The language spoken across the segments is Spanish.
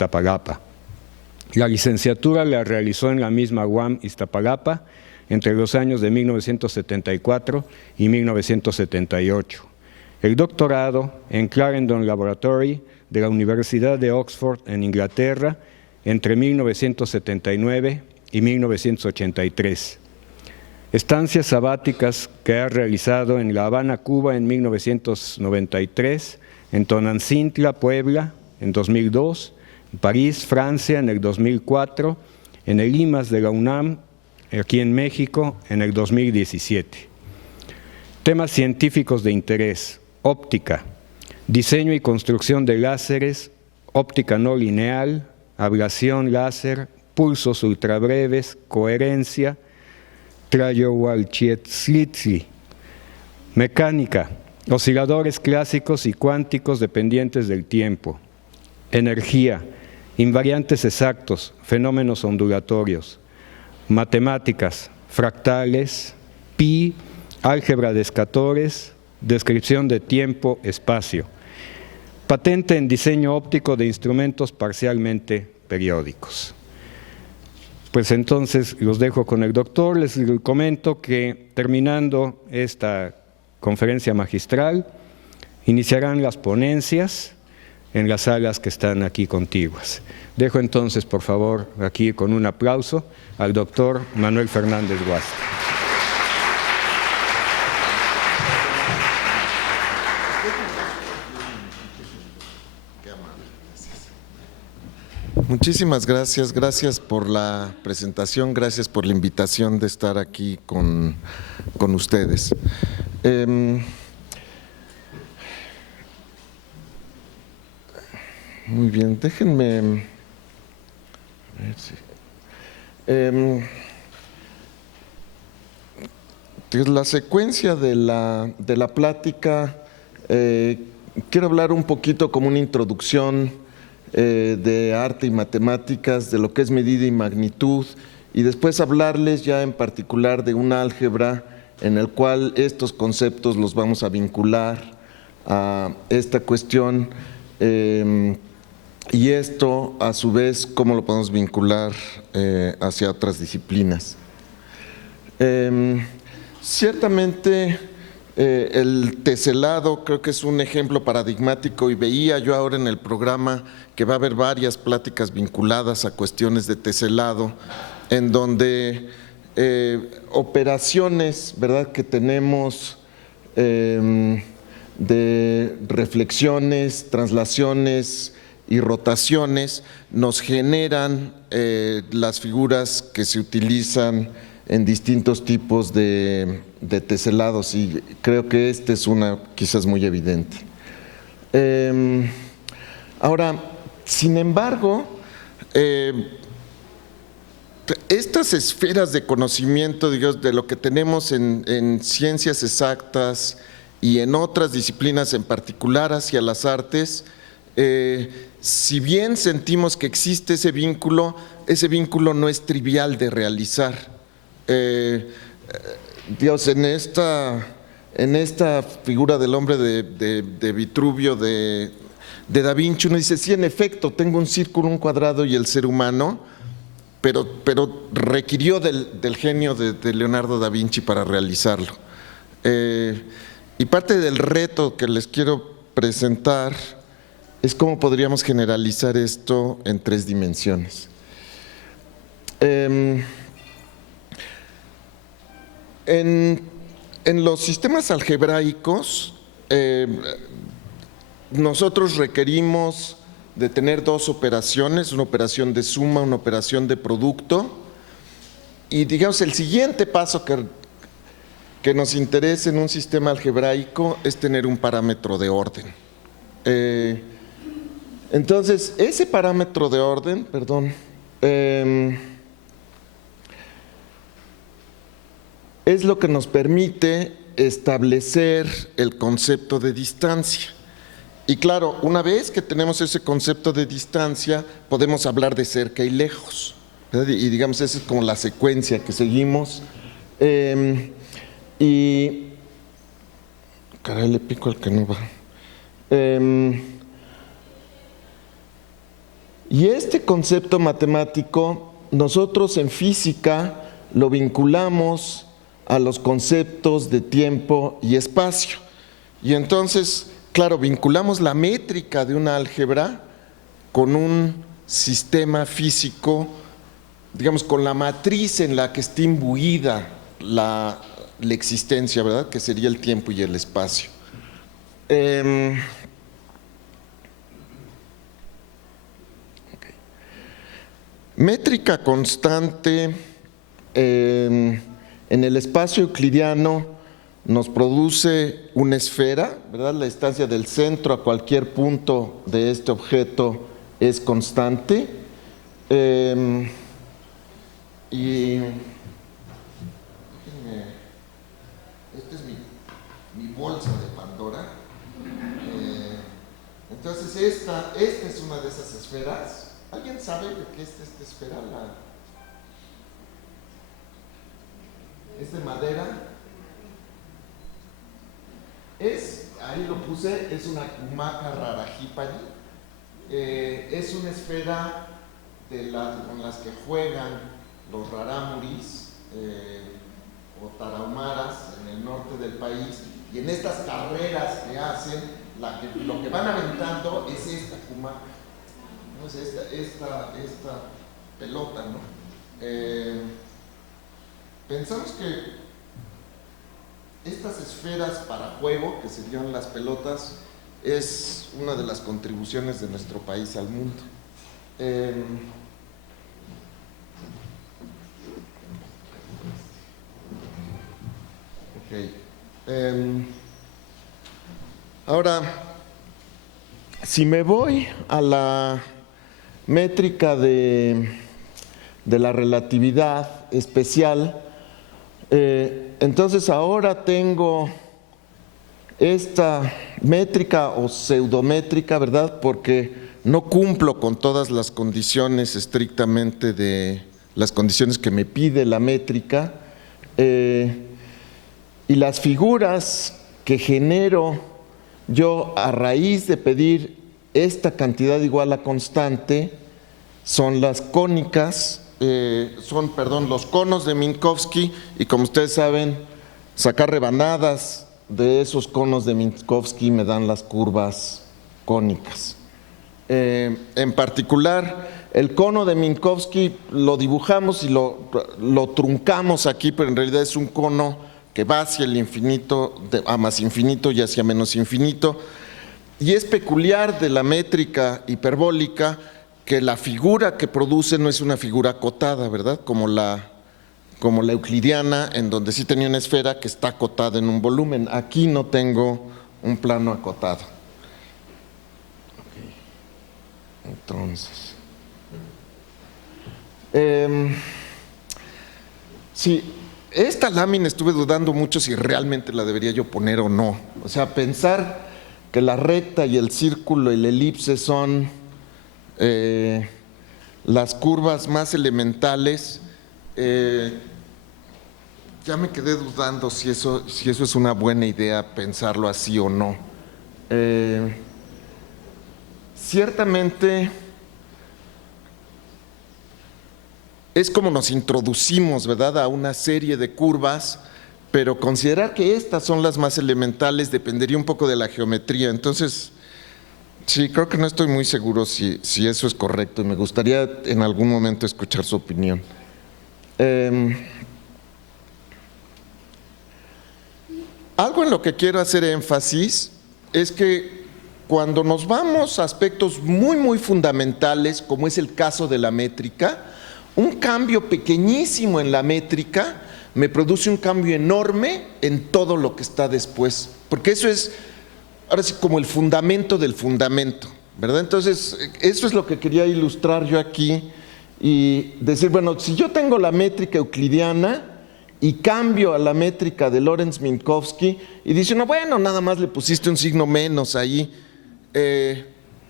Iztapalapa. La licenciatura la realizó en la misma UAM Iztapalapa entre los años de 1974 y 1978. El doctorado en Clarendon Laboratory de la Universidad de Oxford en Inglaterra entre 1979 y 1983. Estancias sabáticas que ha realizado en La Habana, Cuba en 1993, en Tonancintla, Puebla en 2002, en París, Francia en el 2004, en el IMAS de la UNAM, aquí en México, en el 2017. Temas científicos de interés: óptica, diseño y construcción de láseres, óptica no lineal, ablación láser, pulsos ultrabreves, coherencia, Trayowalchietzlitzi, mecánica, osciladores clásicos y cuánticos dependientes del tiempo, energía, invariantes exactos, fenómenos ondulatorios, matemáticas, fractales, pi, álgebra de escatores, descripción de tiempo, espacio. Patente en diseño óptico de instrumentos parcialmente periódicos. Pues entonces los dejo con el doctor. Les comento que terminando esta conferencia magistral, iniciarán las ponencias en las salas que están aquí contiguas. Dejo entonces, por favor, aquí con un aplauso al doctor Manuel Fernández Guasta. Muchísimas gracias, gracias por la presentación, gracias por la invitación de estar aquí con ustedes. Muy bien, déjenme… A ver si… la secuencia de la plática, quiero hablar un poquito como una introducción de arte y matemáticas, de lo que es medida y magnitud, y después hablarles ya en particular de un álgebra en el cual estos conceptos los vamos a vincular a esta cuestión, y esto a su vez cómo lo podemos vincular hacia otras disciplinas. Ciertamente el teselado creo que es un ejemplo paradigmático, y veía yo ahora en el programa que va a haber varias pláticas vinculadas a cuestiones de teselado, en donde operaciones, ¿verdad?, que tenemos de reflexiones, traslaciones y rotaciones nos generan las figuras que se utilizan en distintos tipos de teselados, y creo que esta es una quizás muy evidente. Ahora, sin embargo, estas esferas de conocimiento, digamos, de lo que tenemos en ciencias exactas y en otras disciplinas, en particular hacia las artes, si bien sentimos que existe ese vínculo no es trivial de realizar. Dios, en esta figura del hombre de Vitruvio, de Da Vinci, uno dice, sí, en efecto, tengo un círculo, un cuadrado y el ser humano, pero requirió del genio de Leonardo da Vinci para realizarlo. Y parte del reto que les quiero presentar es cómo podríamos generalizar esto en 3 dimensiones. En los sistemas algebraicos, nosotros requerimos de tener 2 operaciones, una operación de suma, una operación de producto, y digamos el siguiente paso que nos interesa en un sistema algebraico es tener un parámetro de orden. Entonces, ese parámetro de orden, es lo que nos permite establecer el concepto de distancia. Y claro, una vez que tenemos ese concepto de distancia, podemos hablar de cerca y lejos, ¿verdad? Y digamos, esa es como la secuencia que seguimos. Y… caray, le pico al que no va. Y este concepto matemático nosotros en física lo vinculamos a los conceptos de tiempo y espacio. Y entonces, claro, vinculamos la métrica de una álgebra con un sistema físico, digamos, con la matriz en la que está imbuida la existencia, ¿verdad? Que sería el tiempo y el espacio. Métrica constante en el espacio euclidiano nos produce una esfera, ¿verdad? La distancia del centro a cualquier punto de este objeto es constante. Y esta es mi bolsa de Pandora. Entonces esta es una de esas esferas. ¿Alguien sabe de qué es esta esfera? ¿Es de madera? Ahí lo puse, es una Kumaka Rarajipari. Es una esfera con las que juegan los rarámuris o tarahumaras en el norte del país, y en estas carreras que hacen, lo que van aventando es esta Kumaka. No es esta pelota, ¿no? Pensamos que estas esferas para juego, que serían las pelotas, es una de las contribuciones de nuestro país al mundo. Ahora, si me voy a la métrica de la relatividad especial, entonces ahora tengo esta métrica o pseudométrica, ¿verdad? Porque no cumplo con todas las condiciones estrictamente de las condiciones que me pide la métrica, y las figuras que genero yo a raíz de pedir esta cantidad igual a constante son las cónicas, los conos de Minkowski, y como ustedes saben, sacar rebanadas de esos conos de Minkowski me dan las curvas cónicas. En particular, el cono de Minkowski lo dibujamos y lo truncamos aquí, pero en realidad es un cono que va hacia el infinito, a más infinito y hacia menos infinito. Y es peculiar de la métrica hiperbólica que la figura que produce no es una figura acotada, ¿verdad? Como la euclidiana, en donde sí tenía una esfera que está acotada en un volumen. Aquí no tengo un plano acotado. Entonces, sí, esta lámina estuve dudando mucho si realmente la debería yo poner o no. O sea, pensar que la recta y el círculo y la elipse son las curvas más elementales, ya me quedé dudando si eso es una buena idea, pensarlo así o no. Ciertamente es como nos introducimos, ¿verdad?, a una serie de curvas, pero considerar que estas son las más elementales dependería un poco de la geometría. Entonces, sí, creo que no estoy muy seguro si eso es correcto, y me gustaría en algún momento escuchar su opinión. Algo en lo que quiero hacer énfasis es que cuando nos vamos a aspectos muy, muy fundamentales, como es el caso de la métrica, un cambio pequeñísimo en la métrica me produce un cambio enorme en todo lo que está después, porque eso es, ahora sí, como el fundamento del fundamento, ¿verdad? Entonces, eso es lo que quería ilustrar yo aquí y decir, bueno, si yo tengo la métrica euclidiana y cambio a la métrica de Lorentz-Minkowski y dice, no, bueno, nada más le pusiste un signo menos ahí.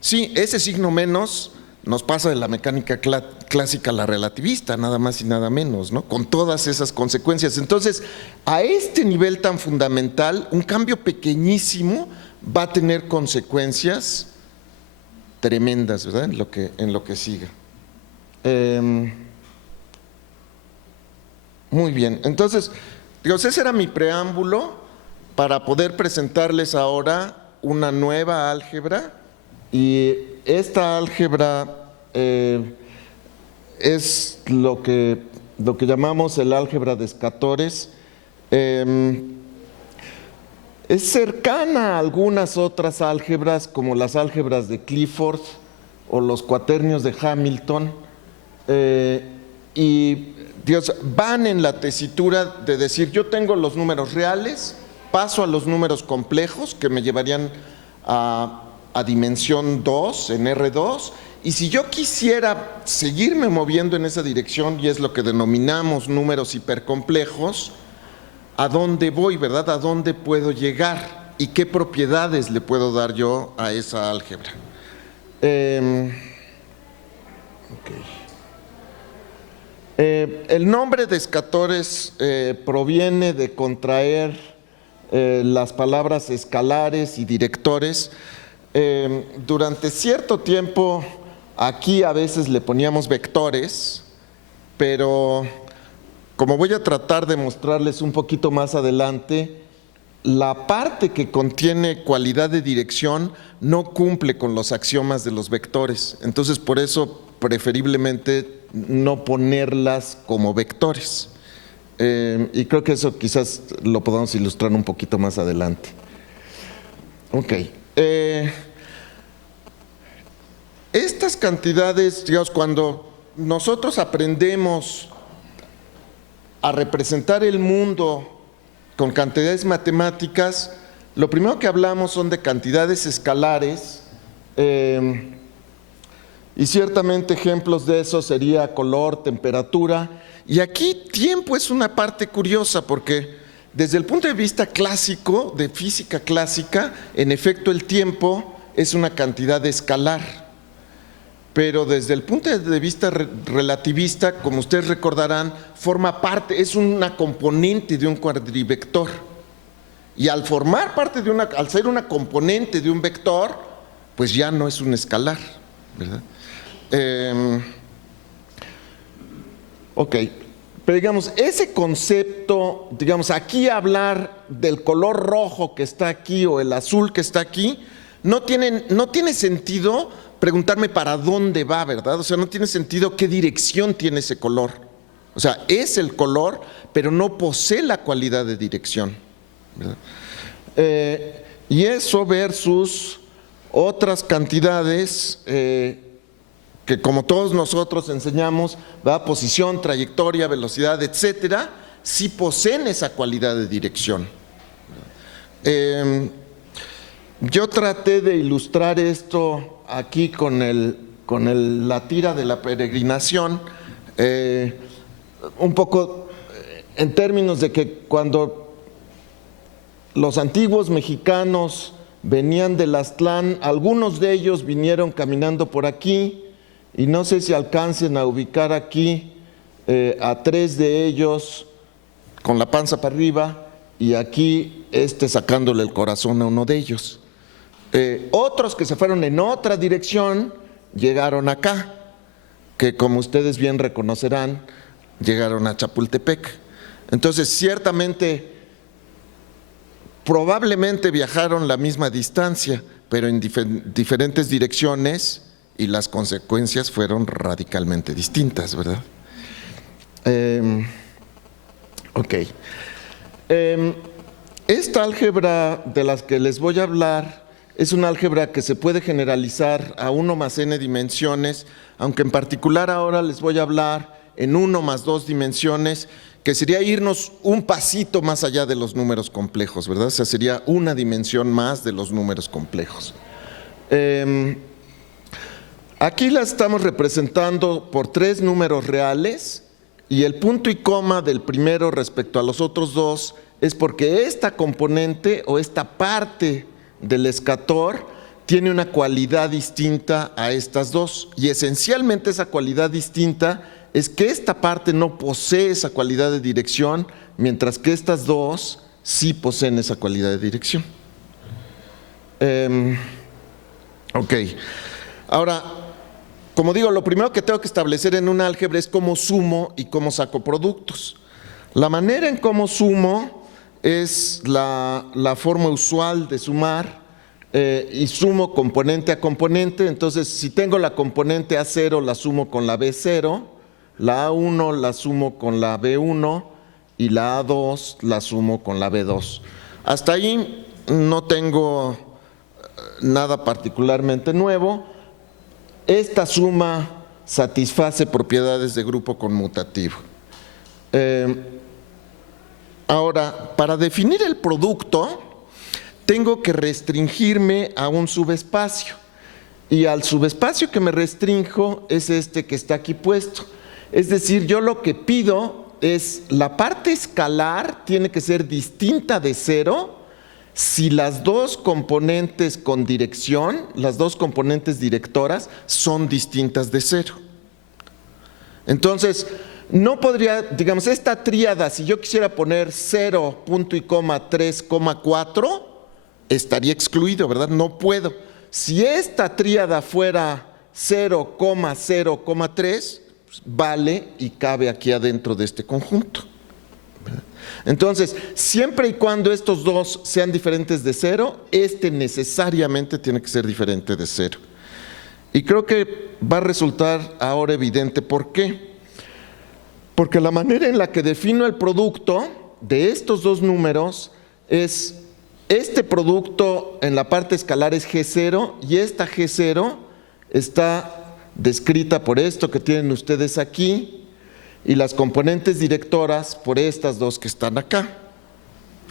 Sí, ese signo menos nos pasa de la mecánica clásica a la relativista, nada más y nada menos, ¿no? Con todas esas consecuencias. Entonces, a este nivel tan fundamental, un cambio pequeñísimo va a tener consecuencias tremendas, ¿verdad? En lo que siga. Muy bien, entonces, ese era mi preámbulo para poder presentarles ahora una nueva álgebra, y esta álgebra es lo que llamamos el álgebra de escatores. Es cercana a algunas otras álgebras, como las álgebras de Clifford o los cuaternios de Hamilton, y van en la tesitura de decir: yo tengo los números reales, paso a los números complejos que me llevarían a dimensión 2 en R2, y si yo quisiera seguirme moviendo en esa dirección, y es lo que denominamos números hipercomplejos, ¿a dónde voy, verdad? ¿A dónde puedo llegar? ¿Y qué propiedades le puedo dar yo a esa álgebra? El nombre de escatores proviene de contraer las palabras escalares y directores. Durante cierto tiempo aquí a veces le poníamos vectores, pero como voy a tratar de mostrarles un poquito más adelante, la parte que contiene cualidad de dirección no cumple con los axiomas de los vectores. Entonces, por eso preferiblemente no ponerlas como vectores. Y creo que eso quizás lo podamos ilustrar un poquito más adelante. Ok. Estas cantidades, digamos, cuando nosotros aprendemos a representar el mundo con cantidades matemáticas, lo primero que hablamos son de cantidades escalares, y ciertamente ejemplos de eso sería color, temperatura, y aquí tiempo es una parte curiosa, porque desde el punto de vista clásico, de física clásica, en efecto el tiempo es una cantidad escalar. Pero desde el punto de vista relativista, como ustedes recordarán, forma parte, es una componente de un cuadrivector. Y al formar parte al ser una componente de un vector, pues ya no es un escalar, ¿verdad? Ok, pero digamos, ese concepto, digamos, aquí hablar del color rojo que está aquí o el azul que está aquí, no tiene sentido preguntarme para dónde va, ¿verdad? O sea, no tiene sentido qué dirección tiene ese color. O sea, es el color, pero no posee la cualidad de dirección, ¿verdad? Y eso versus otras cantidades que, como todos nosotros enseñamos, ¿verdad? Posición, trayectoria, velocidad, etcétera, sí poseen esa cualidad de dirección. Yo traté de ilustrar esto aquí con la tira de la peregrinación, un poco en términos de que cuando los antiguos mexicanos venían del Aztlán, algunos de ellos vinieron caminando por aquí, y no sé si alcancen a ubicar aquí a 3 de ellos con la panza para arriba, y aquí sacándole el corazón a uno de ellos. Otros que se fueron en otra dirección llegaron acá, que como ustedes bien reconocerán, llegaron a Chapultepec. Entonces, ciertamente, probablemente viajaron la misma distancia, pero en diferentes direcciones, y las consecuencias fueron radicalmente distintas, ¿verdad? Ok. Esta álgebra de las que les voy a hablar es una álgebra que se puede generalizar a 1 más n dimensiones, aunque en particular ahora les voy a hablar en 1 más 2 dimensiones, que sería irnos un pasito más allá de los números complejos, ¿verdad? O sea, sería una dimensión más de los números complejos. Aquí la estamos representando por 3 números reales, y el punto y coma del primero respecto a los otros 2 es porque esta componente o esta parte del escator tiene una cualidad distinta a estas 2, y esencialmente esa cualidad distinta es que esta parte no posee esa cualidad de dirección, mientras que estas 2 sí poseen esa cualidad de dirección. Ok, Ahora, como digo, lo primero que tengo que establecer en un álgebra es cómo sumo y cómo saco productos. La manera en cómo sumo es la forma usual de sumar, y sumo componente a componente. Entonces, si tengo la componente A0, la sumo con la B0, la A1 la sumo con la B1 y la A2 la sumo con la B2. Hasta ahí no tengo nada particularmente nuevo. Esta suma satisface propiedades de grupo conmutativo. Ahora, para definir el producto, tengo que restringirme a un subespacio. Y al subespacio que me restrinjo es este que está aquí puesto. Es decir, yo lo que pido es la parte escalar tiene que ser distinta de 0 si las dos componentes con dirección, las dos componentes directoras, son distintas de 0. Entonces, no podría, digamos, esta tríada, si yo quisiera poner 0, punto y coma, 3, 4, estaría excluido, ¿verdad? No puedo. Si esta tríada fuera 0, 0, 3, pues vale y cabe aquí adentro de este conjunto. Entonces, siempre y cuando estos dos sean diferentes de 0, este necesariamente tiene que ser diferente de 0. Y creo que va a resultar ahora evidente por qué. Porque la manera en la que defino el producto de estos dos números es, este producto en la parte escalar es G0 y esta G0 está descrita por esto que tienen ustedes aquí, y las componentes directoras por estas dos que están acá.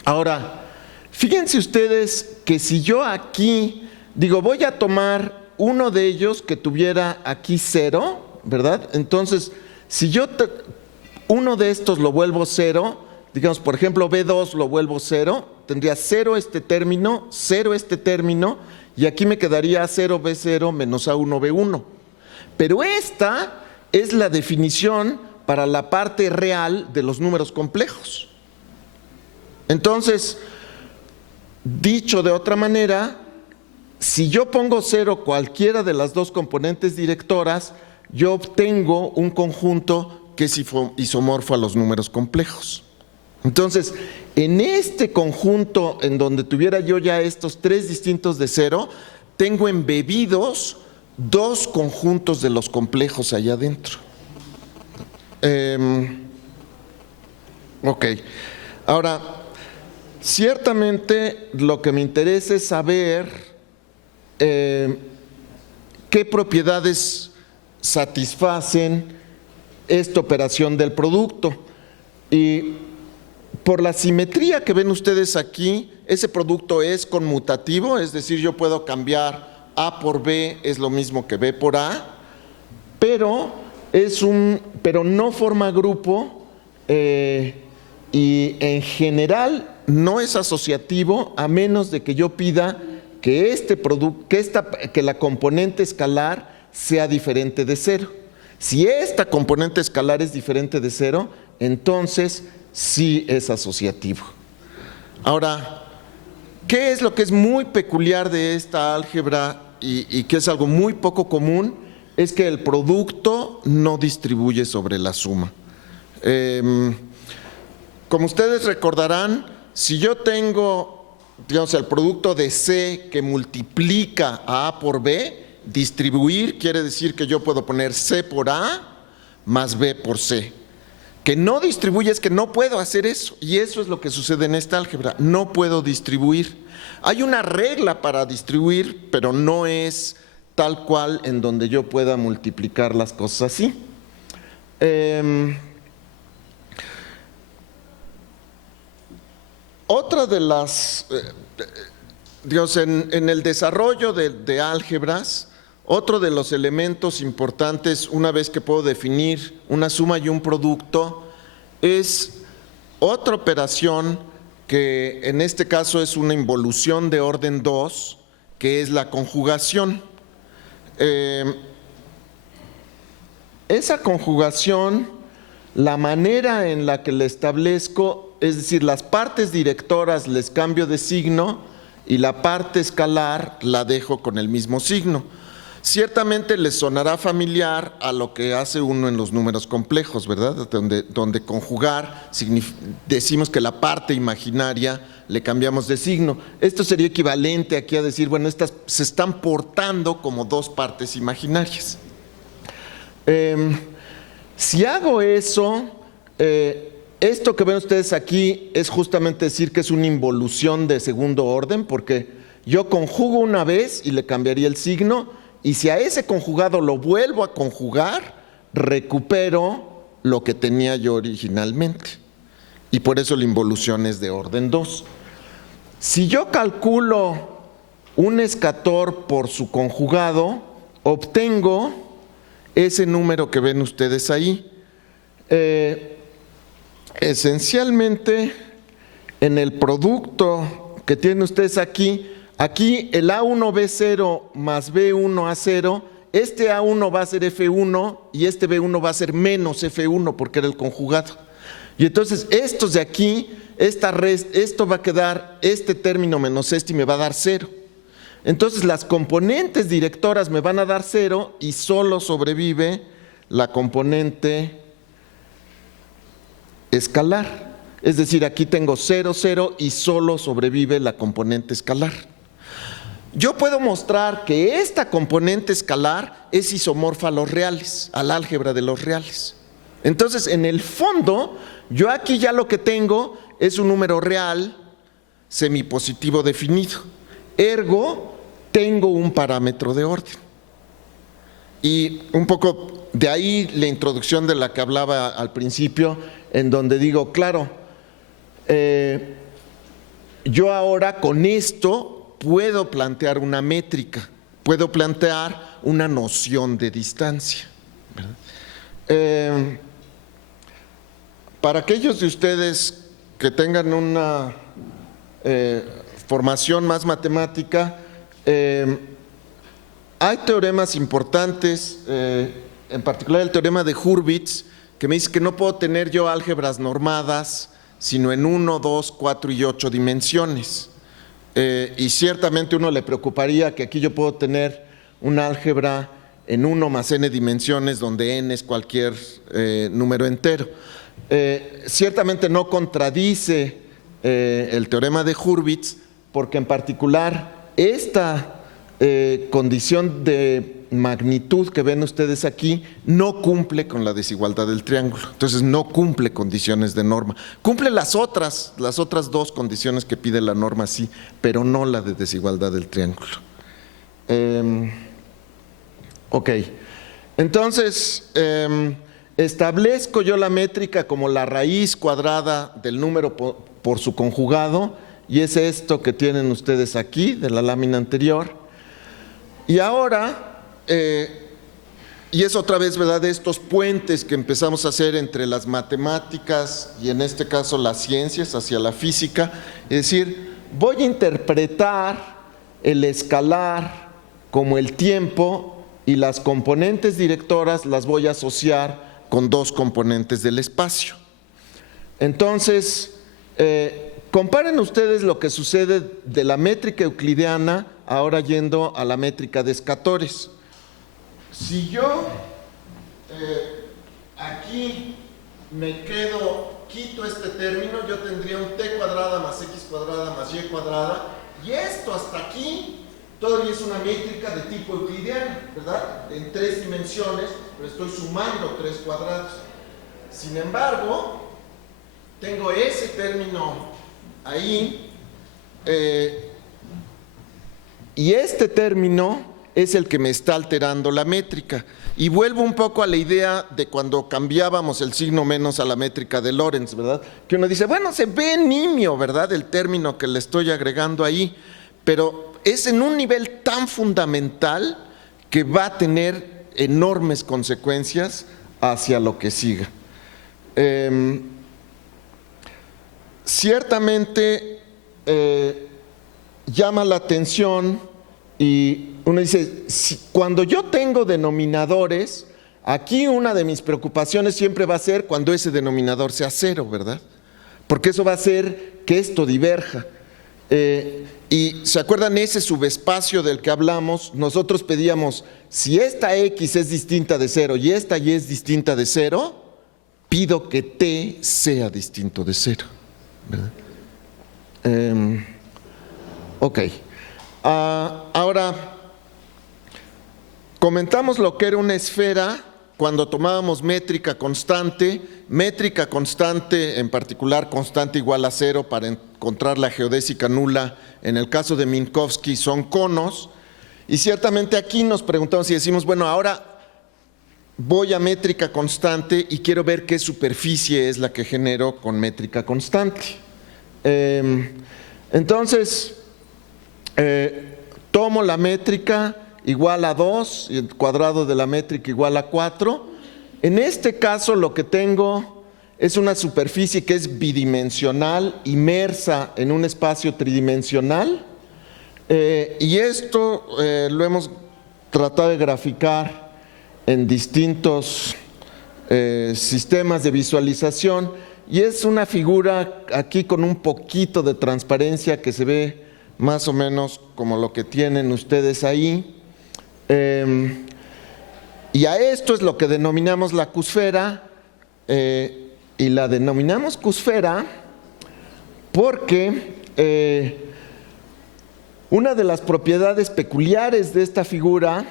Ahora, fíjense ustedes que si yo aquí digo voy a tomar uno de ellos que tuviera aquí 0, ¿verdad? Entonces, si yo uno de estos lo vuelvo 0, digamos por ejemplo B2 lo vuelvo 0, tendría 0 este término, 0 este término, y aquí me quedaría A0B0 menos A1B1. Pero esta es la definición para la parte real de los números complejos. Entonces, dicho de otra manera, si yo pongo 0 cualquiera de las dos componentes directoras, yo obtengo un conjunto que es isomorfo a los números complejos. Entonces, en este conjunto en donde tuviera yo ya estos tres distintos de 0, tengo embebidos dos conjuntos de los complejos allá adentro. Ok, ahora, ciertamente lo que me interesa es saber qué propiedades satisfacen esta operación del producto. Y por la simetría que ven ustedes aquí, ese producto es conmutativo, es decir, yo puedo cambiar A por B, es lo mismo que B por A, pero no forma grupo, y en general no es asociativo a menos de que yo pida que que la componente escalar sea diferente de 0. Si esta componente escalar es diferente de 0, entonces sí es asociativo. Ahora, ¿qué es lo que es muy peculiar de esta álgebra y que es algo muy poco común? Es que el producto no distribuye sobre la suma. Como ustedes recordarán, si yo tengo, digamos, el producto de C que multiplica a A por B, distribuir quiere decir que yo puedo poner C por A más B por C. Que no distribuye es que no puedo hacer eso, y eso es lo que sucede en esta álgebra, no puedo distribuir. Hay una regla para distribuir, pero no es tal cual en donde yo pueda multiplicar las cosas así. Otra de las, digamos, en el desarrollo de álgebras, otro de los elementos importantes, una vez que puedo definir una suma y un producto, es otra operación que en este caso es una involución de orden 2, que es la conjugación. Esa conjugación, la manera en la que la establezco, es decir, las partes directoras les cambio de signo y la parte escalar la dejo con el mismo signo. Ciertamente les sonará familiar a lo que hace uno en los números complejos, ¿verdad? Donde conjugar, decimos que la parte imaginaria le cambiamos de signo. Esto sería equivalente aquí a decir, bueno, estas se están portando como dos partes imaginarias. Si hago eso, esto que ven ustedes aquí es justamente decir que es una involución de segundo orden, porque yo conjugo una vez y le cambiaría el signo, y si a ese conjugado lo vuelvo a conjugar, recupero lo que tenía yo originalmente. Y por eso la involución es de orden 2. Si yo calculo un escator por su conjugado, obtengo ese número que ven ustedes ahí. Esencialmente, en el producto que tienen ustedes aquí el A1B0 más B1A0, este A1 va a ser F1 y este B1 va a ser menos F1 porque era el conjugado. Y entonces estos de aquí, esto va a quedar, este término menos este y me va a dar 0. Entonces las componentes directoras me van a dar 0 y solo sobrevive la componente escalar. Es decir, aquí tengo 0, 0 y solo sobrevive la componente escalar. Yo puedo mostrar que esta componente escalar es isomorfa a los reales, al álgebra de los reales. Entonces, en el fondo, yo aquí ya lo que tengo es un número real semipositivo definido. Ergo, tengo un parámetro de orden. Y un poco de ahí la introducción de la que hablaba al principio, en donde digo, claro, yo ahora con esto puedo plantear una métrica, puedo plantear una noción de distancia. Para aquellos de ustedes que tengan una formación más matemática, hay teoremas importantes, en particular el teorema de Hurwitz, que me dice que no puedo tener yo álgebras normadas, sino en 1, 2, 4 y 8 dimensiones. Y ciertamente uno le preocuparía que aquí yo puedo tener un álgebra en 1 más n dimensiones, donde n es cualquier número entero. Ciertamente no contradice el teorema de Hurwitz, porque en particular esta condición de magnitud que ven ustedes aquí no cumple con la desigualdad del triángulo. Entonces no cumple condiciones de norma. Cumple las otras dos condiciones que pide la norma, sí, pero no la de desigualdad del triángulo. Ok, entonces establezco yo la métrica como la raíz cuadrada del número por su conjugado, y es esto que tienen ustedes aquí de la lámina anterior. Y ahora, y es otra vez, ¿verdad?, de estos puentes que empezamos a hacer entre las matemáticas y en este caso las ciencias hacia la física, es decir, voy a interpretar el escalar como el tiempo y las componentes directoras las voy a asociar con dos componentes del espacio. Entonces, comparen ustedes lo que sucede de la métrica euclidiana ahora yendo a la métrica de escatores. Si yo aquí me quito este término, yo tendría un t cuadrada más x cuadrada más y cuadrada, y esto hasta aquí todavía es una métrica de tipo euclidiano, ¿verdad? En 3 dimensiones, pero estoy sumando 3 cuadrados. Sin embargo, tengo ese término ahí, y este término es el que me está alterando la métrica. Y vuelvo un poco a la idea de cuando cambiábamos el signo menos a la métrica de Lorentz, ¿verdad? Que uno dice, bueno, se ve nimio, ¿verdad?, el término que le estoy agregando ahí, pero es en un nivel tan fundamental que va a tener enormes consecuencias hacia lo que siga. Ciertamente llama la atención, y uno dice, cuando yo tengo denominadores, aquí una de mis preocupaciones siempre va a ser cuando ese denominador sea 0, ¿verdad? Porque eso va a hacer que esto diverja. Y ¿se acuerdan ese subespacio del que hablamos? Nosotros pedíamos si esta X es distinta de 0 y esta Y es distinta de 0, pido que T sea distinto de 0. Ok. Ahora, comentamos lo que era una esfera cuando tomábamos métrica constante en particular constante igual a 0 para encontrar la geodésica nula. En el caso de Minkowski son conos. Y ciertamente aquí nos preguntamos y decimos, bueno, ahora voy a métrica constante y quiero ver qué superficie es la que genero con métrica constante. Entonces, tomo la métrica igual a 2 y el cuadrado de la métrica igual a 4. En este caso lo que tengo es una superficie que es bidimensional, inmersa en un espacio tridimensional. Y esto lo hemos tratado de graficar en distintos sistemas de visualización, y es una figura aquí con un poquito de transparencia que se ve más o menos como lo que tienen ustedes ahí. Y a esto es lo que denominamos la cusfera, y la denominamos cusfera porque una de las propiedades peculiares de esta figura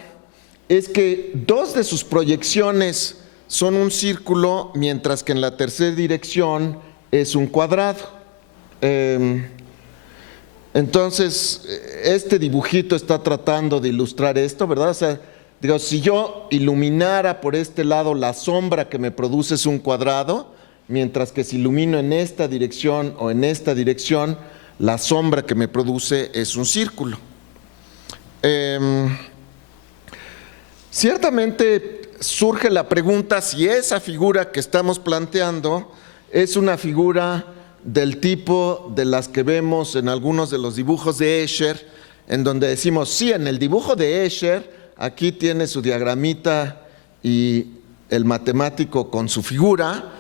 es que dos de sus proyecciones son un círculo, mientras que en la tercera dirección es un cuadrado. Entonces, este dibujito está tratando de ilustrar esto, ¿verdad? O sea, digo, si yo iluminara por este lado, la sombra que me produce es un cuadrado, mientras que si ilumino en esta dirección o en esta dirección, la sombra que me produce es un círculo. Ciertamente surge la pregunta si esa figura que estamos planteando es una figura del tipo de las que vemos en algunos de los dibujos de Escher, en donde decimos, sí, en el dibujo de Escher, aquí tiene su diagramita y el matemático con su figura,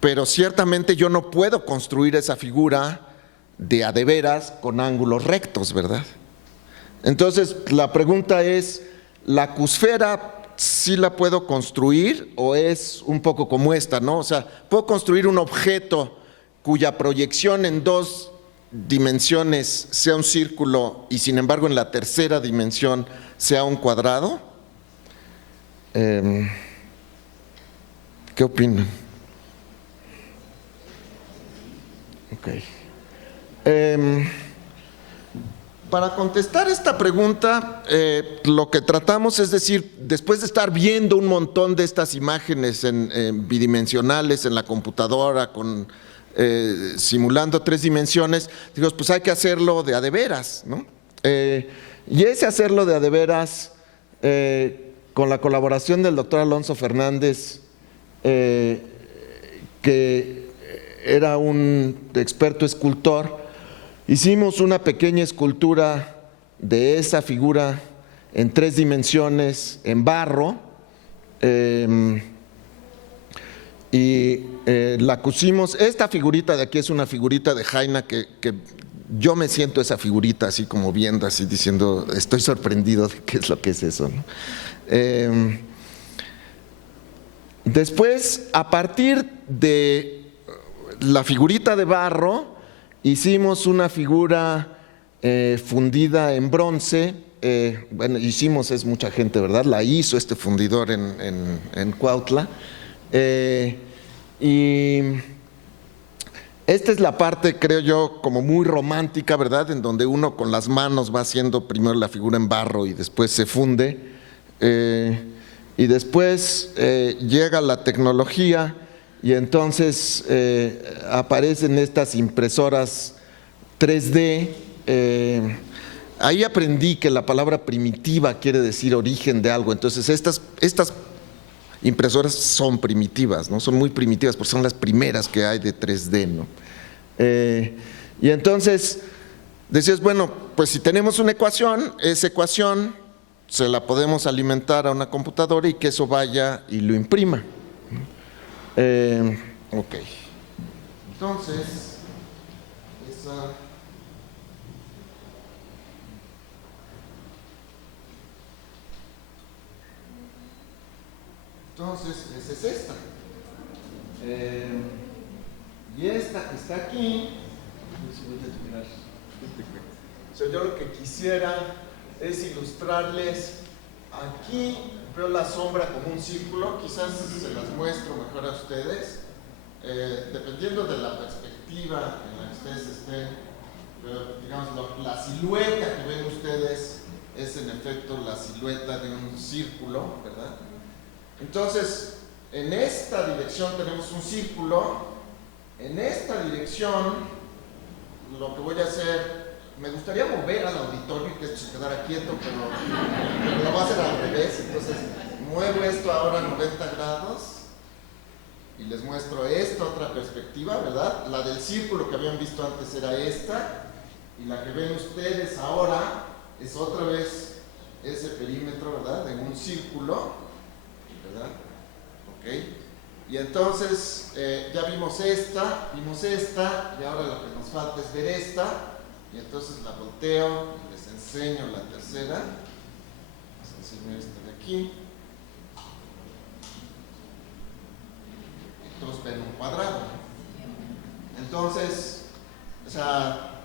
pero ciertamente yo no puedo construir esa figura de a de veras con ángulos rectos, ¿verdad? Entonces, la pregunta es, ¿la cusfera sí la puedo construir o es un poco como esta, ¿no? O sea, ¿puedo construir un objeto cuya proyección en dos dimensiones sea un círculo y sin embargo en la tercera dimensión sea un cuadrado? ¿Qué opinan? Ok. Para contestar esta pregunta, lo que tratamos es decir, después de estar viendo un montón de estas imágenes bidimensionales en la computadora, simulando 3 dimensiones, digo, pues hay que hacerlo de a de veras, ¿no? Y ese hacerlo de a de veras, con la colaboración del doctor Alonso Fernández, que era un experto escultor, hicimos una pequeña escultura de esa figura en 3 dimensiones en barro, y la pusimos. Esta figurita de aquí es una figurita de Jaina que yo me siento esa figurita así como viendo, así diciendo, estoy sorprendido de qué es lo que es eso, ¿no? Después, a partir de la figurita de barro, hicimos una figura fundida en bronce. Bueno, hicimos, es mucha gente, ¿verdad? La hizo este fundidor en Cuautla. Y esta es la parte, creo yo, como muy romántica, ¿verdad? En donde uno con las manos va haciendo primero la figura en barro y después se funde. Y después llega la tecnología y entonces aparecen estas impresoras 3D. Ahí aprendí que la palabra primitiva quiere decir origen de algo. Entonces estas impresoras son primitivas, ¿no? Son muy primitivas porque son las primeras que hay de 3D, ¿no? Y entonces decías, bueno, pues si tenemos una ecuación, esa ecuación se la podemos alimentar a una computadora y que eso vaya y lo imprima. Ok. Entonces, Entonces, esa es esta. Y esta que está aquí, o sea, yo lo que quisiera es ilustrarles aquí, veo la sombra como un círculo, quizás se las muestro mejor a ustedes, dependiendo de la perspectiva en la que ustedes estén, pero digamos, la silueta que ven ustedes es en efecto la silueta de un círculo, ¿verdad? Entonces, en esta dirección tenemos un círculo, en esta dirección lo que voy a hacer, me gustaría mover al auditorio y que esto se quedara quieto, pero lo voy a hacer al revés. Entonces muevo esto ahora a 90 grados y les muestro esta otra perspectiva, ¿verdad? La del círculo que habían visto antes era esta, y la que ven ustedes ahora es otra vez ese perímetro, ¿verdad? De un círculo, ¿verdad? Ok. Y entonces ya vimos esta, y ahora lo que nos falta es ver esta. Y entonces la volteo y les enseño la tercera. Les enseño esta de aquí. Entonces ven un cuadrado. Entonces, o sea,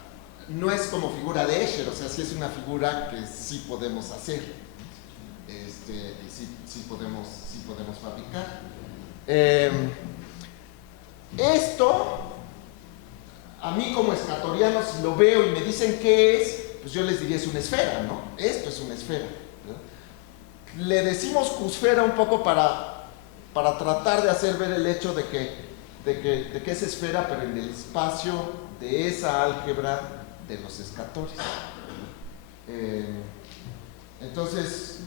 no es como figura de Escher, o sea, sí es una figura que sí podemos hacer. Y sí podemos fabricar. Esto, a mí como escatoriano, si lo veo y me dicen qué es, pues yo les diría es una esfera, ¿no? Esto es una esfera, ¿verdad? Le decimos cusfera un poco para tratar de hacer ver el hecho de que es esfera, pero en el espacio de esa álgebra de los escatorios. Entonces,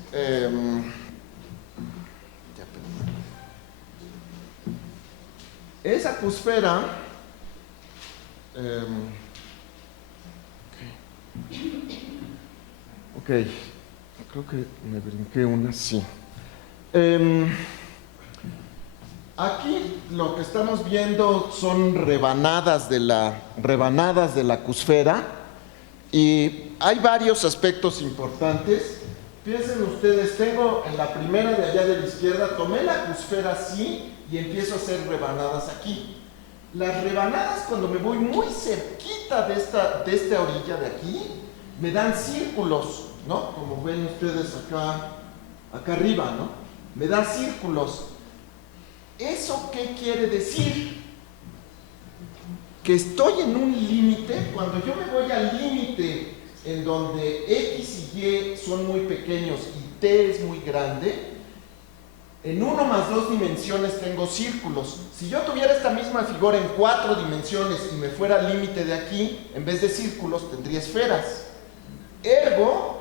esa cusfera, ok, creo que me brinqué una, sí. Aquí lo que estamos viendo son rebanadas de la cusfera, y hay varios aspectos importantes. Piensen ustedes, tengo en la primera de allá de la izquierda, tomé la cusfera así y empiezo a hacer rebanadas aquí. Las rebanadas, cuando me voy muy cerquita de esta orilla de aquí, me dan círculos, ¿no? Como ven ustedes acá arriba, ¿no? Me dan círculos. ¿Eso qué quiere decir? Que estoy en un límite. Cuando yo me voy al límite en donde X y Y son muy pequeños y T es muy grande, en 1 más 2 dimensiones tengo círculos. Si yo tuviera esta misma figura en 4 dimensiones y me fuera al límite de aquí, en vez de círculos tendría esferas. Ergo,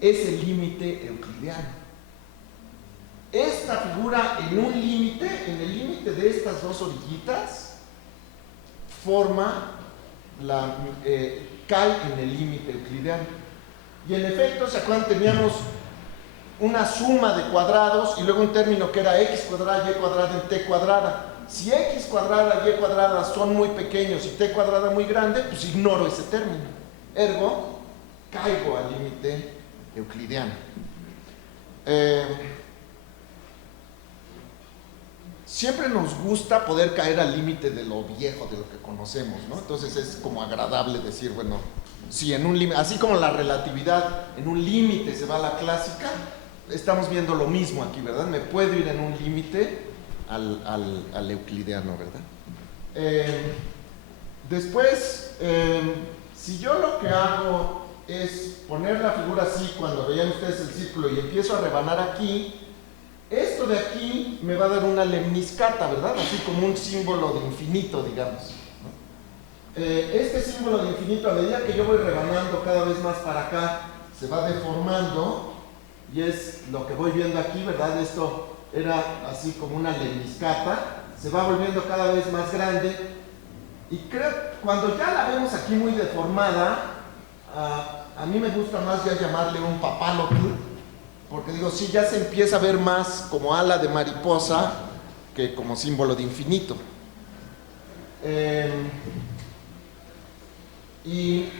es el límite euclidiano. Esta figura en un límite, en el límite de estas dos orillitas, cae en el límite euclidiano. Y en efecto, ¿se acuerdan? Teníamos una suma de cuadrados y luego un término que era x cuadrada y cuadrada en t cuadrada. Si x cuadrada y cuadrada son muy pequeños y t cuadrada muy grande, pues ignoro ese término. Ergo, caigo al límite euclidiano. Siempre nos gusta poder caer al límite de lo viejo, de lo que conocemos, ¿no? Entonces es como agradable decir, bueno, si en un límite, así como la relatividad, en un límite se va a la clásica, estamos viendo lo mismo aquí, ¿verdad? Me puedo ir en un límite al euclidiano, ¿verdad? Después, si yo lo que hago es poner la figura así, cuando vean ustedes el círculo y empiezo a rebanar aquí, esto de aquí me va a dar una lemniscata, ¿verdad? Así como un símbolo de infinito, digamos, ¿no? Este símbolo de infinito, a medida que yo voy rebanando cada vez más para acá, se va deformando, y es lo que voy viendo aquí, ¿verdad? Esto era así como una lemniscata, se va volviendo cada vez más grande, y creo, cuando ya la vemos aquí muy deformada, a mí me gusta más ya llamarle un papalotl, porque digo, sí, ya se empieza a ver más como ala de mariposa que como símbolo de infinito. Y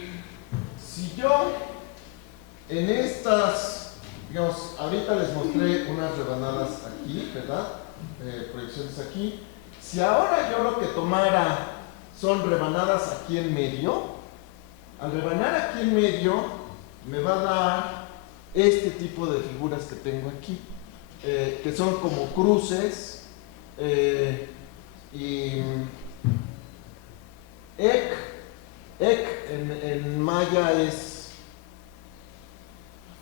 si yo en estas, digamos, ahorita les mostré unas rebanadas aquí, ¿verdad? proyecciones aquí. Si ahora yo lo que tomara son rebanadas aquí en medio, al rebanar aquí en medio me va a dar este tipo de figuras que tengo aquí, que son como cruces, y ek en maya es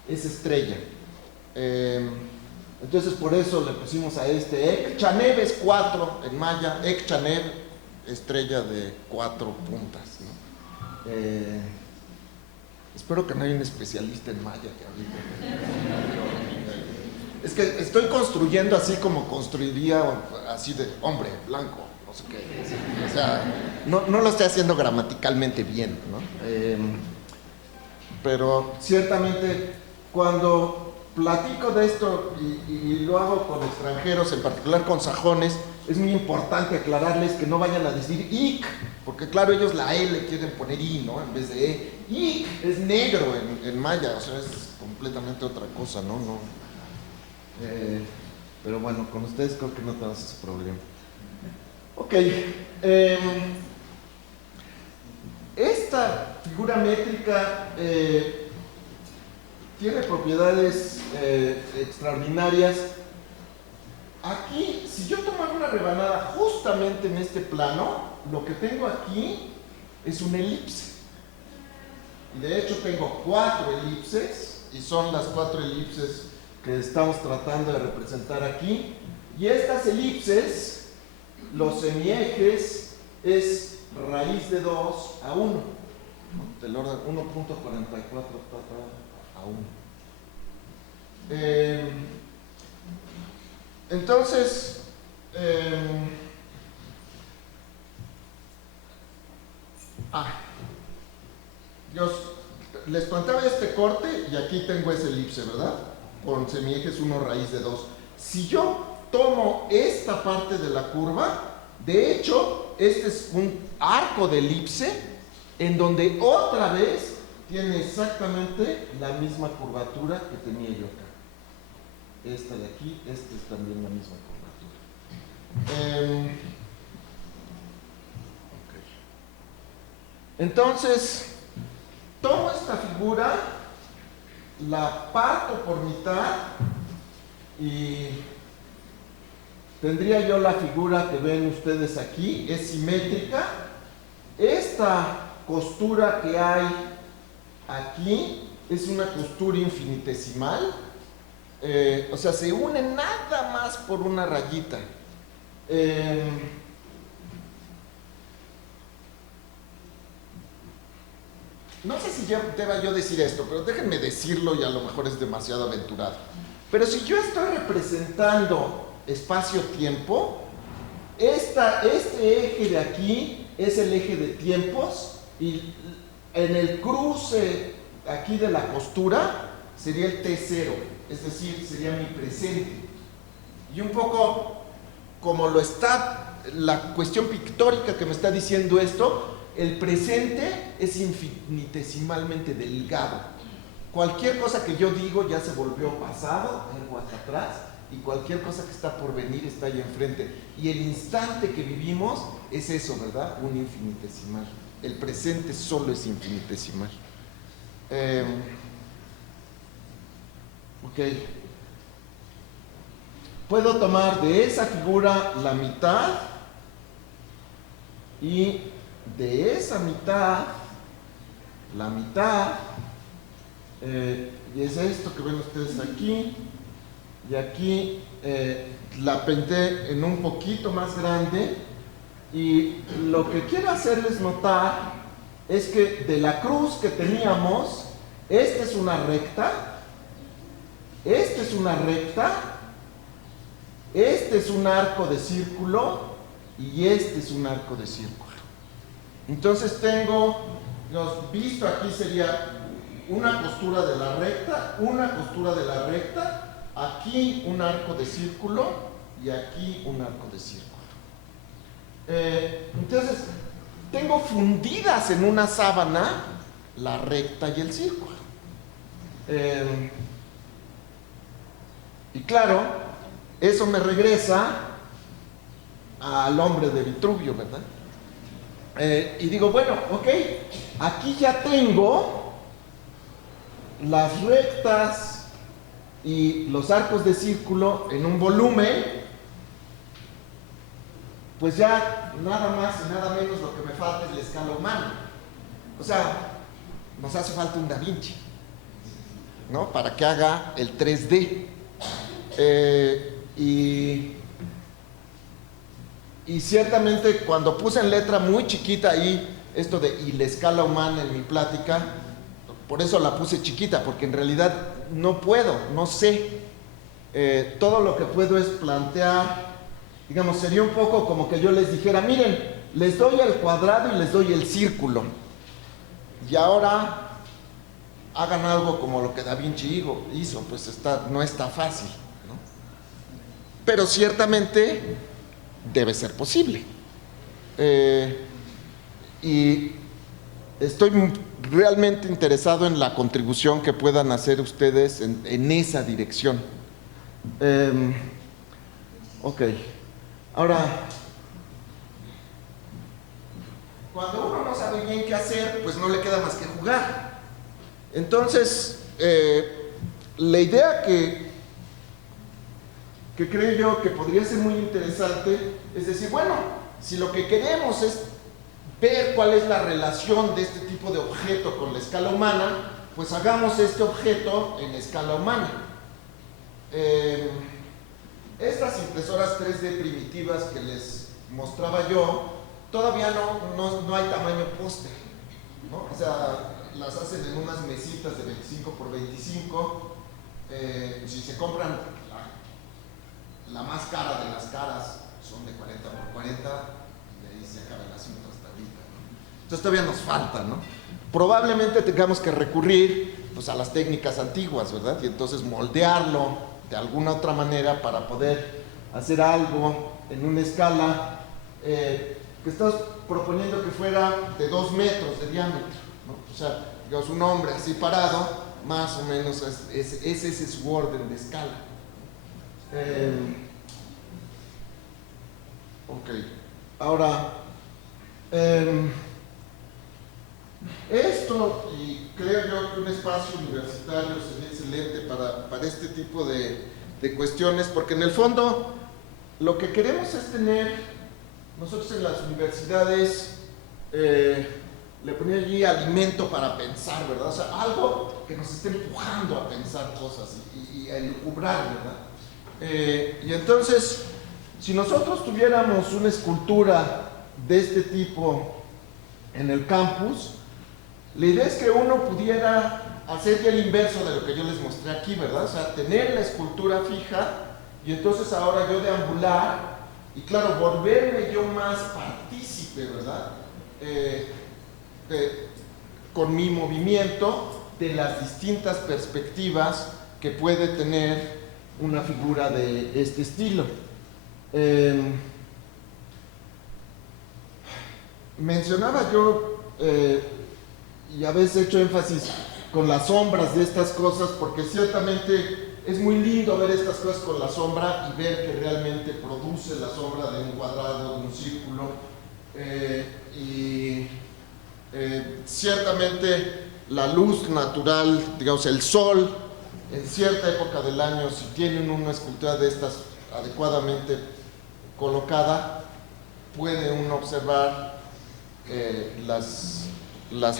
estrella. Entonces por eso le pusimos a este ek. Chanev es 4 en maya, ek Chanev, estrella de 4 puntas, ¿no? Espero que no haya un especialista en maya que hable. Es que estoy construyendo así como construiría así de hombre blanco, no sé qué. O sea, no lo estoy haciendo gramaticalmente bien, ¿no? Pero ciertamente cuando platico de esto y lo hago con extranjeros, en particular con sajones, es muy importante aclararles que no vayan a decir ik, porque claro, ellos la E le quieren poner I, ¿no? En vez de E. Ik es negro en maya, o sea, es completamente otra cosa, ¿no? Pero bueno, con ustedes creo que no tenemos ese problema. Ok. Esta figura métrica tiene propiedades extraordinarias. Aquí, si yo tomara una rebanada justamente en este plano, lo que tengo aquí es una elipse. Y de hecho tengo 4 elipses, y son las 4 elipses que estamos tratando de representar aquí. Y estas elipses, los semiejes, es raíz de 2 a 1, ¿no? Del orden 1.44 a 1. Entonces, Dios, les planteaba este corte y aquí tengo esa elipse, ¿verdad? Con semiejes 1 raíz de 2. Si yo tomo esta parte de la curva, de hecho, este es un arco de elipse en donde otra vez tiene exactamente la misma curvatura que tenía yo acá. Esta de aquí, esta es también la misma curvatura. Okay. Entonces, tomo esta figura, la parto por mitad y tendría yo la figura que ven ustedes aquí, es simétrica. Esta costura que hay aquí es una costura infinitesimal, o sea, se une nada más por una rayita. No sé si deba yo decir esto, pero déjenme decirlo y a lo mejor es demasiado aventurado. Pero si yo estoy representando espacio-tiempo, este eje de aquí es el eje de tiempos y en el cruce aquí de la costura sería el T0, es decir, sería mi presente. Y un poco como lo está la cuestión pictórica que me está diciendo esto, el presente es infinitesimalmente delgado. Cualquier cosa que yo digo ya se volvió pasado, algo hasta atrás, y cualquier cosa que está por venir está ahí enfrente. Y el instante que vivimos es eso, ¿verdad? Un infinitesimal. El presente solo es infinitesimal. Ok. Puedo tomar de esa figura la mitad y de esa mitad la mitad, y es esto que ven ustedes aquí, y aquí la pinté en un poquito más grande, y lo que quiero hacerles notar es que de la cruz que teníamos, esta es una recta, esta es una recta, este es un arco de círculo y este es un arco de círculo. Entonces tengo, visto aquí sería una costura de la recta, una costura de la recta, aquí un arco de círculo y aquí un arco de círculo. Entonces tengo fundidas en una sábana la recta y el círculo. Y claro, eso me regresa al hombre de Vitruvio, ¿verdad? Y digo, bueno, ok, aquí ya tengo las rectas y los arcos de círculo en un volumen, pues ya nada más y nada menos lo que me falta es la escala humana. O sea, nos hace falta un Da Vinci, ¿no? Para que haga el 3D. Y ciertamente cuando puse en letra muy chiquita ahí esto de y la escala humana en mi plática, por eso la puse chiquita, porque en realidad no puedo, no sé. Todo lo que puedo es plantear, digamos, sería un poco como que yo les dijera, miren, les doy el cuadrado y les doy el círculo. Y ahora hagan algo como lo que Da Vinci hizo, pues no está fácil, ¿no? Pero ciertamente debe ser posible. Y estoy realmente interesado en la contribución que puedan hacer ustedes en esa dirección. Ok. Ahora, cuando uno no sabe bien qué hacer, pues no le queda más que jugar. Entonces, la idea que creo yo que podría ser muy interesante es decir, bueno, si lo que queremos es ver cuál es la relación de este tipo de objeto con la escala humana, pues hagamos este objeto en escala humana. Estas impresoras 3D primitivas que les mostraba yo, todavía no hay tamaño póster, ¿no? O sea, las hacen en unas mesitas de 25 por 25. Si se compran la más cara de las caras, son de 40 por 40, y ahí se acaba el asunto hasta ahorita, ¿no? Entonces todavía nos falta, ¿no? Probablemente tengamos que recurrir pues, a las técnicas antiguas, ¿verdad? Y entonces moldearlo de alguna otra manera para poder hacer algo en una escala que estamos proponiendo que fuera de 2 metros de diámetro, ¿no? O sea, digamos, un hombre así parado, más o menos ese es su orden de escala. Ok, ahora, esto, y creo yo que un espacio universitario sería excelente para este tipo de cuestiones, porque en el fondo lo que queremos es tener, nosotros en las universidades, le ponía allí alimento para pensar, ¿verdad? O sea, algo que nos esté empujando a pensar cosas y a elucubrar, ¿verdad? Y entonces, si nosotros tuviéramos una escultura de este tipo en el campus, la idea es que uno pudiera hacer ya el inverso de lo que yo les mostré aquí, ¿verdad? O sea, tener la escultura fija y entonces ahora yo deambular y claro, volverme yo más partícipe, ¿verdad? Con mi movimiento de las distintas perspectivas que puede tener una figura de este estilo. Mencionaba yo, y a veces he hecho énfasis con las sombras de estas cosas, porque ciertamente es muy lindo ver estas cosas con la sombra y ver que realmente produce la sombra de un cuadrado, de un círculo, ciertamente la luz natural, digamos el sol, en cierta época del año, si tienen una escultura de estas adecuadamente colocada, puede uno observar las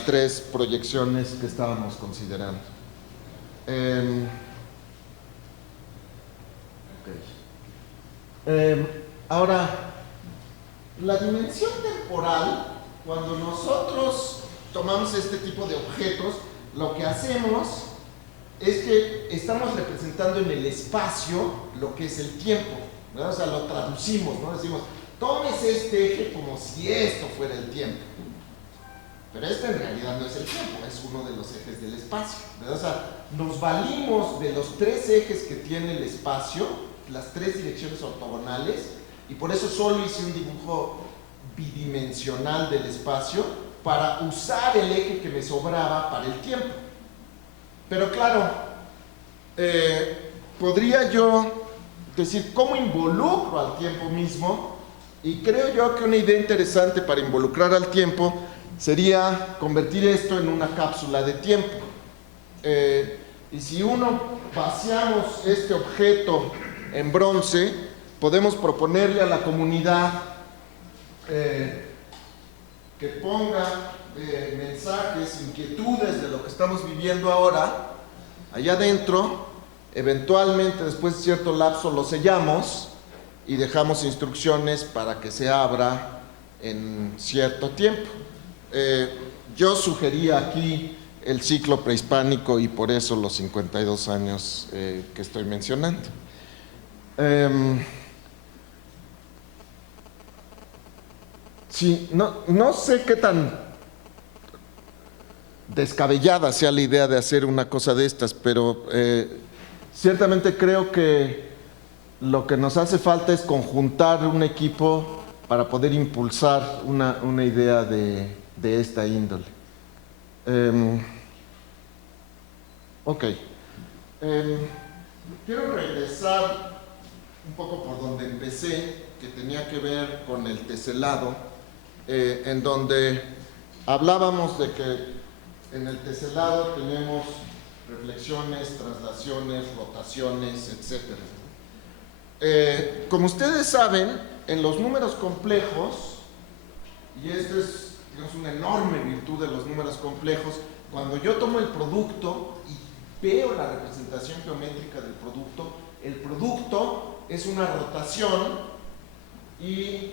3 proyecciones que estábamos considerando. Ahora, la dimensión temporal, cuando nosotros tomamos este tipo de objetos, lo que hacemos es que estamos representando en el espacio lo que es el tiempo, ¿verdad? O sea, lo traducimos, ¿no? Decimos, tomes este eje como si esto fuera el tiempo. Pero este en realidad no es el tiempo, es uno de los ejes del espacio, ¿verdad? O sea, nos valimos de los 3 ejes que tiene el espacio, las 3 direcciones ortogonales, y por eso solo hice un dibujo bidimensional del espacio para usar el eje que me sobraba para el tiempo. Pero claro, podría yo decir cómo involucro al tiempo mismo Y creo yo que una idea interesante para involucrar al tiempo sería convertir esto en una cápsula de tiempo. Y si vaciamos este objeto en bronce, podemos proponerle a la comunidad que ponga mensajes, inquietudes de lo que estamos viviendo ahora, allá adentro. Eventualmente, después de cierto lapso, lo sellamos y dejamos instrucciones para que se abra en cierto tiempo. Yo sugería aquí el ciclo prehispánico y por eso los 52 años que estoy mencionando. Sí, no sé qué tan descabellada sea la idea de hacer una cosa de estas, pero ciertamente creo que lo que nos hace falta es conjuntar un equipo para poder impulsar una idea de esta índole. Ok. Quiero regresar un poco por donde empecé, que tenía que ver con el teselado, en donde hablábamos de que en el teselado tenemos reflexiones, traslaciones, rotaciones, etc. Como ustedes saben, en los números complejos, y esta es, digamos, una enorme virtud de los números complejos, cuando yo tomo el producto y veo la representación geométrica del producto, el producto es una rotación y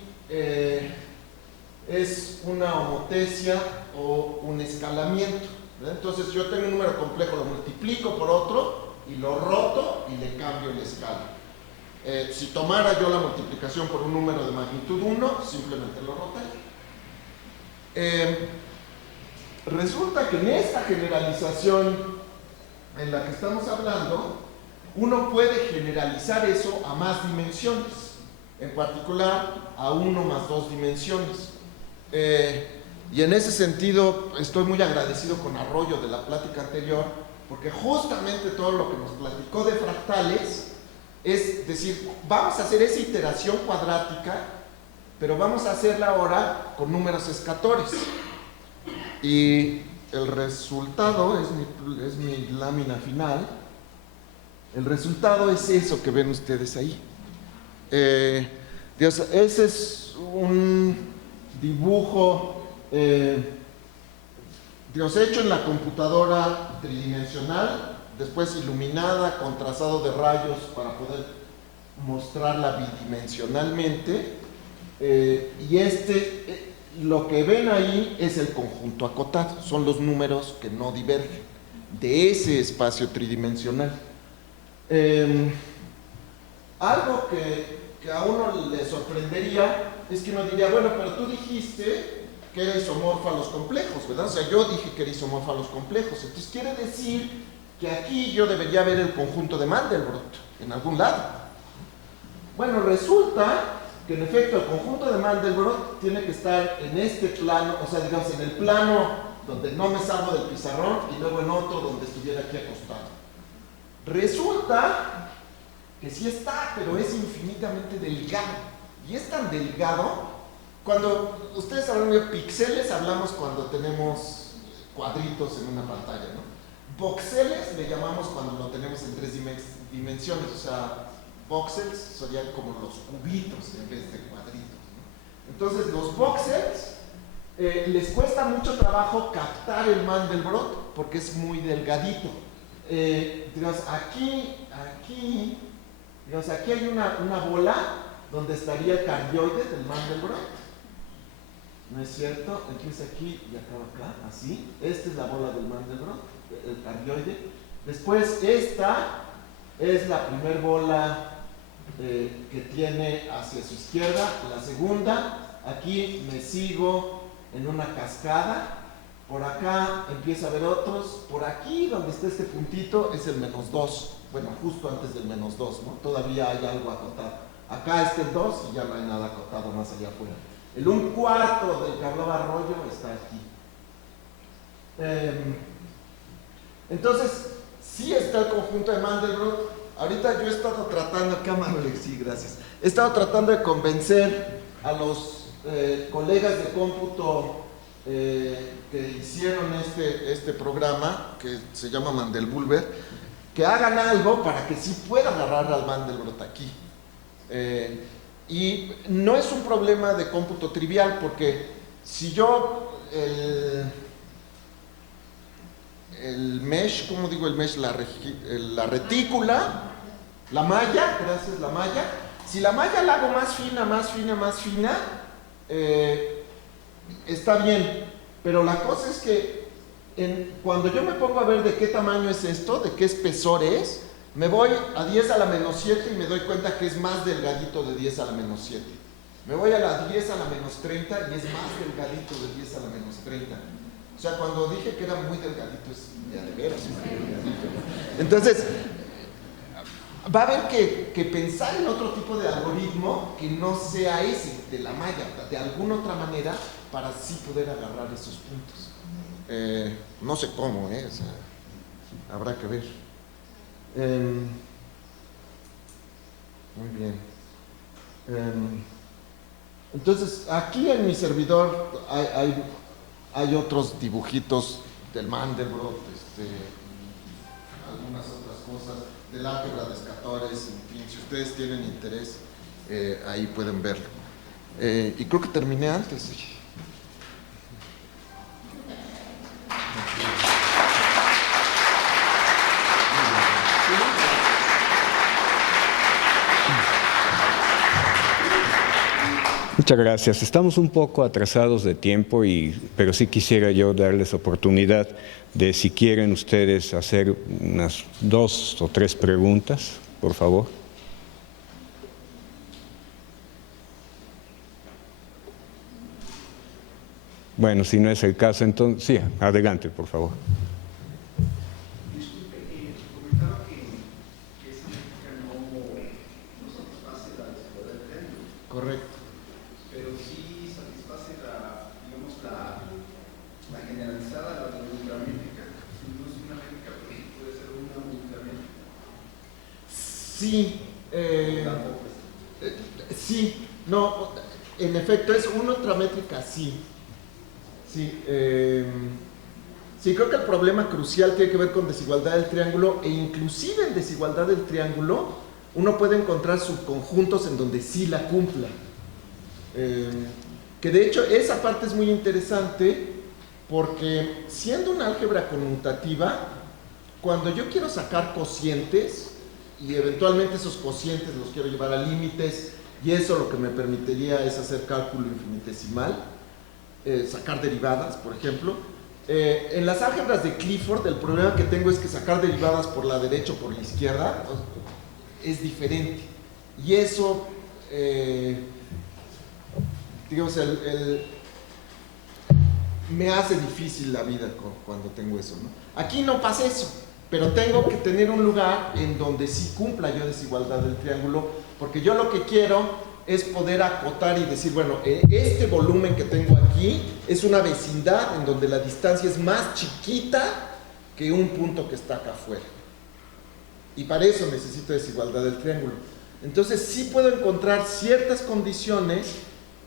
es una homotesia o un escalamiento, ¿verdad? Entonces yo tengo un número complejo, lo multiplico por otro y lo roto y le cambio la escala. Si tomara yo la multiplicación por un número de magnitud 1, simplemente lo rotaría. Resulta que en esta generalización en la que estamos hablando, uno puede generalizar eso a más dimensiones, en particular a 1 más 2 dimensiones. Y en ese sentido estoy muy agradecido con Arroyo de la plática anterior, porque justamente todo lo que nos platicó de fractales es decir, vamos a hacer esa iteración cuadrática, pero vamos a hacerla ahora con números escatores. Y el resultado es mi lámina final. El resultado es eso que ven ustedes ahí. Ese es un dibujo hecho en la computadora tridimensional, después iluminada con trazado de rayos para poder mostrarla bidimensionalmente. Y lo que ven ahí es el conjunto acotado, son los números que no divergen de ese espacio tridimensional. Algo que a uno le sorprendería es que uno diría, bueno, pero tú dijiste que era isomorfo a los complejos, ¿verdad? O sea, yo dije que era isomorfo a los complejos, entonces quiere decir que aquí yo debería ver el conjunto de Mandelbrot en algún lado. Bueno, resulta que en efecto el conjunto de Mandelbrot tiene que estar en este plano, o sea, digamos en el plano donde no me salgo del pizarrón y luego en otro donde estuviera aquí acostado. Resulta que sí está, pero es infinitamente delgado. Y es tan delgado, cuando ustedes hablan de píxeles, hablamos cuando tenemos cuadritos en una pantalla, ¿no? Voxeles le llamamos cuando lo tenemos en 3 dimensiones, o sea, voxels serían como los cubitos en vez de cuadritos, ¿no? Entonces los voxels les cuesta mucho trabajo captar el Mandelbrot porque es muy delgadito. Digamos, aquí hay una bola donde estaría el cardioide del Mandelbrot, ¿no es cierto? Empieza aquí y acaba acá, así. Esta es la bola del Mandelbrot, el cardioide. Después esta es la primera bola que tiene hacia su izquierda. La segunda, aquí me sigo en una cascada. Por acá empieza a haber otros. Por aquí donde está este puntito es el -2. Bueno, justo antes del -2, ¿no? Todavía hay algo acotado. Acá está el 2 y ya no hay nada acotado más allá afuera. El 1/4 del que hablaba Arroyo está aquí. Entonces, sí está el conjunto de Mandelbrot. Ahorita yo he estado tratando, cámara, sí, gracias. He estado tratando de convencer a los colegas de cómputo que hicieron este programa, que se llama Mandelbrot, que hagan algo para que sí pueda agarrar al Mandelbrot aquí. Y no es un problema de cómputo trivial, porque si yo el mesh, ¿cómo digo el mesh? La retícula, la malla, gracias, la malla. Si la malla la hago más fina, más fina, más fina, está bien. Pero la cosa es que cuando yo me pongo a ver de qué tamaño es esto, de qué espesor es, me voy a 10 a la menos 7 y me doy cuenta que es más delgadito de 10 a la menos 7. Me voy a la 10 a la menos 30 y es más delgadito de 10 a la menos 30. O sea, cuando dije que era muy delgadito, es de veras muy delgadito. Entonces, va a haber que pensar en otro tipo de algoritmo que no sea ese, de la malla, de alguna otra manera, para así poder agarrar esos puntos. No sé cómo, o sea, habrá que ver. Muy bien. Entonces, aquí en mi servidor hay otros dibujitos del Mandelbrot, algunas otras cosas, del álgebra de escatores, en fin, si ustedes tienen interés, ahí pueden verlo. Y creo que terminé antes. Muchas gracias. Estamos un poco atrasados de tiempo, pero sí quisiera yo darles oportunidad de, si quieren ustedes, hacer unas 2 o 3 preguntas, por favor. Bueno, si no es el caso, entonces, sí, adelante, por favor. Disculpe, comentaba que esa métrica no satisface la desigualdad del triángulo. Correcto. Pero sí satisface la generalizada, la ultramétrica. Si no es una métrica, pues puede ser una ultramétrica. Sí, sí, no, en efecto es una ultramétrica, sí. Sí, sí, creo que el problema crucial tiene que ver con desigualdad del triángulo, e inclusive en desigualdad del triángulo uno puede encontrar subconjuntos en donde sí la cumpla. Que de hecho esa parte es muy interesante, porque siendo una álgebra conmutativa, cuando yo quiero sacar cocientes y eventualmente esos cocientes los quiero llevar a límites, y eso lo que me permitiría es hacer cálculo infinitesimal, sacar derivadas, por ejemplo. En las álgebras de Clifford, el problema que tengo es que sacar derivadas por la derecha o por la izquierda es diferente, y eso digamos, me hace difícil la vida cuando tengo eso, ¿no? Aquí no pasa eso, pero tengo que tener un lugar en donde sí cumpla yo desigualdad del triángulo, porque yo lo que quiero es poder acotar y decir, bueno, este volumen que tengo aquí es una vecindad en donde la distancia es más chiquita que un punto que está acá afuera. Y para eso necesito desigualdad del triángulo. Entonces sí puedo encontrar ciertas condiciones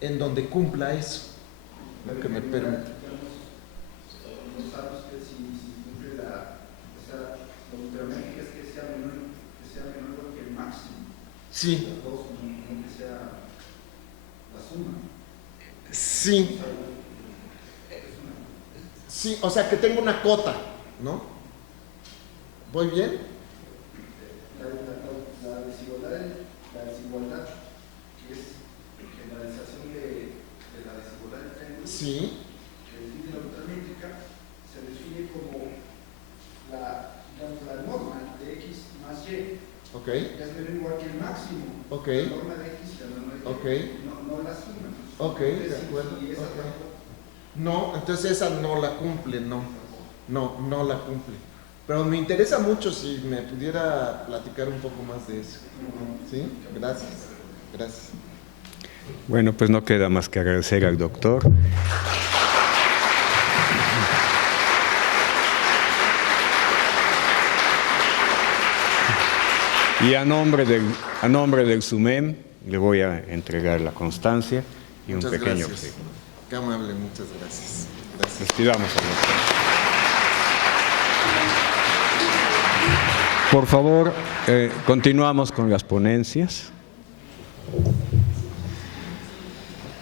en donde cumpla eso, lo que me permite. No sabes que si cumple la ultramétrica es que sea menor que el máximo. Sí. Las dos, no que sea la suma. Sí. Sí, o sea que tengo una cota, ¿no? ¿Voy bien? La desigualdad, que es generalización de la desigualdad del triángulo, Sí. que define la ultramétrica, se define como la norma de x más y. Ok. Es menor o igual que el máximo. Ok. La norma de x y la norma de y. Ok. No la suma. Ok, de acuerdo. Y esa Okay. No, entonces esa no la cumple, no la cumple. Pero me interesa mucho si me pudiera platicar un poco más de eso. ¿Sí? Gracias. Gracias. Bueno, pues no queda más que agradecer al doctor. Y a nombre del SUMEM le voy a entregar la constancia y Muchas un pequeño gracias. obsequio. Qué amable, muchas gracias. Gracias. Despidamos al doctor. Por favor, continuamos con las ponencias.